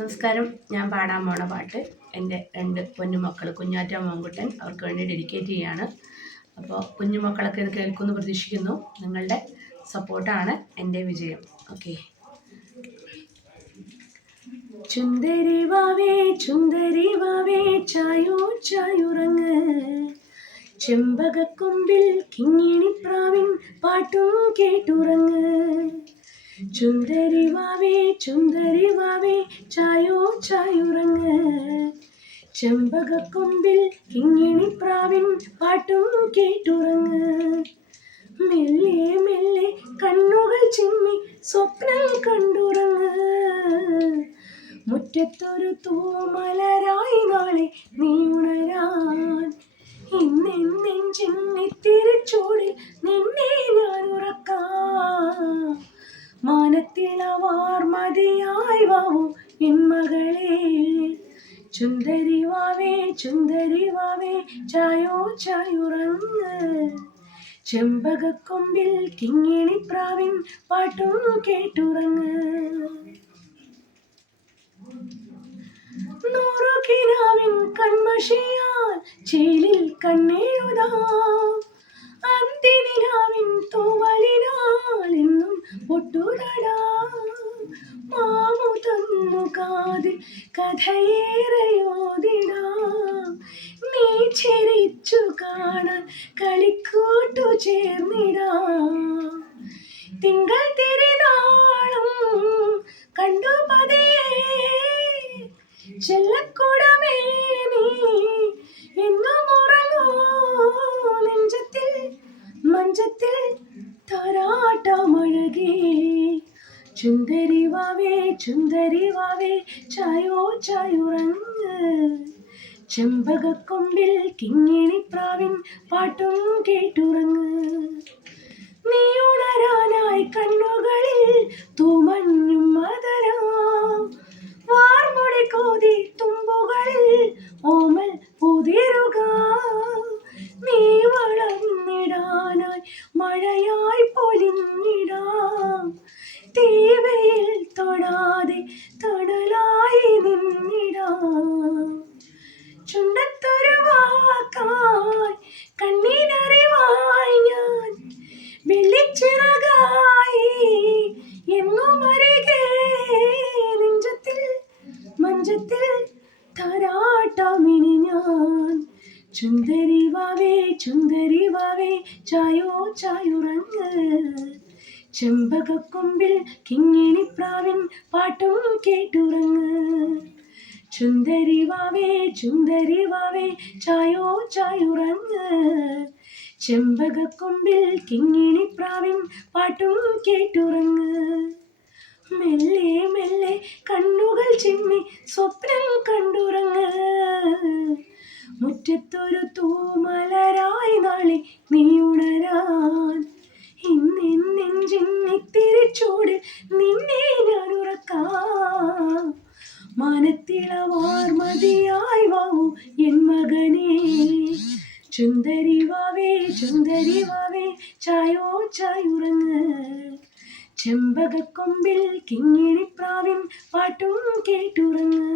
നമസ്കാരം. ഞാൻ പാടാൻ പോണ പാട്ട് എൻ്റെ 2 പൊന്നുമക്കൾ കുഞ്ഞാറ്റ മോൻകുട്ടൻ അവർക്ക് വേണ്ടി ഡെഡിക്കേറ്റ് ചെയ്യാണ്. അപ്പോൾ കുഞ്ഞുമക്കളൊക്കെ ഇത് കേൾക്കുമെന്ന് പ്രതീക്ഷിക്കുന്നു. നിങ്ങളുടെ സപ്പോർട്ടാണ് എൻ്റെ വിജയം. ഓക്കെ. ചുന്ദരി വാവേ ചായോ ചായുറങ്ങ്, ചെമ്പകക്കൊമ്പിൽ കിങ്ങിണിപ്രാവിൻ പാട്ടും കേട്ടുറങ്ങ്. ചുന്ദരി വാവേ ചായോ ചായുറങ്ങ്, ചെമ്പകക്കൊമ്പിൽ കിങ്ങിണിപ്രാവിൻ പാട്ടും കേട്ടുറങ്ങ്. മെല്ലെ മെല്ലെ കണ്ണുകൾ ചിമ്മി സ്വപ്നം കണ്ടുറങ്ങ്, മുറ്റത്തൊരു തൂമലരായി നാളെ നീ ഉണരാൻ. ഇന്നെൻ നെഞ്ചിന്നിത്തിരിച്ചൂടിൽ നിന്നെ ഞാൻ ഉറക്കാം. മാനത്തിളവാർ മതിയായി വാവൂ എൻ മകളെ. ചുന്ദരി വാവേ ചായോ ചായുറങ്ങ്, ചെമ്പകക്കൊമ്പിൽ കിങ്ങിണിപ്രാവിൻ പാട്ടും കേട്ടുറങ്ങ്. 100 കിനാവിൻ കൺമഷിയാൽ ചേലിൽ കണ്ണെഴുതാം, അന്തിനിലാവിൻ തൂവലിനാൽ എന്നും പൊട്ടുതടാം. മാമു തന്നു കാതിൽ കഥയേറെയോതിടാം, നീ ചിരിച്ചു കാണാൻ കളിക്കൂട്ടു ചേർന്നിടാം. തിങ്കൾ തിരുനാളും കണ്ടു പതിയേ ചെല്ലക്കൂടമേ നീ എന്നും ഉറങ്ങൂ നെഞ്ചത്തിൽ മഞ്ചത്തിൽ താരാട്ടമഴകേ. ചുന്ദരി വാവേ ചായോ ചായുറങ്ങ്, ചെമ്പകക്കൊമ്പിൽ കിങ്ങിണിപ്രാവിൻ പാട്ടും കേട്ടുറങ്ങ്. നീ ഉണരാനായി കണ്ണുകളിൽ തൂമഞ്ഞും മധുരം, വാർമുടി കോതി തുമ്പുകളിൽ ഓമൽ പുതിരുക. നീ വളർന്നിടാനായി മഴയായി പൊലിഞ്ഞിടാം, തീവയിൽ തൊടാതെ തണലായി നിന്നിടാം. ചുണ്ടത്തൊരു വാക്കായി കണ്ണീരറിവായി ഞാൻ വെള്ളിച്ചിറകായി എങ്ങും അരികെ നെഞ്ചത്തിൽ മഞ്ചത്തിൽ താരാട്ടമിനി ഞാൻ. ചുന്ദരി വാവേ ചായോ ചായുറങ്ങ്, ചെമ്പകക്കൊമ്പിൽ കിങ്ങിണിപ്രാവിൻ പാട്ടും കേട്ടുറങ്ങ്. ചുന്ദരി വാവേ ചായോ ചായുറങ്ങ്, ചെമ്പകക്കൊമ്പിൽ കിങ്ങിണിപ്രാവിൻ പാട്ടും കേട്ടുറങ്ങ്. മെല്ലെ മെല്ലെ കണ്ണുകൾ ചിമ്മി സ്വപ്നം കണ്ടുറങ്ങ്, മുറ്റത്തൊരു തൂമലരായി നാളെ നീ ഉണരാൻ. ഇന്നെൻ നെഞ്ചിന്നിത്തിരിച്ചൂടിൽ നിന്നെ ഞാൻ ഉറക്കാം. മാനത്തിളവാർ മതിയായി വാവൂ എൻ മകനെ. ചുന്ദരി വാവേ ചായോ ചായുറങ്ങ്, ചെമ്പകക്കൊമ്പിൽ കിങ്ങിണിപ്രാവിൻ പാട്ടും കേട്ടുറങ്ങ്.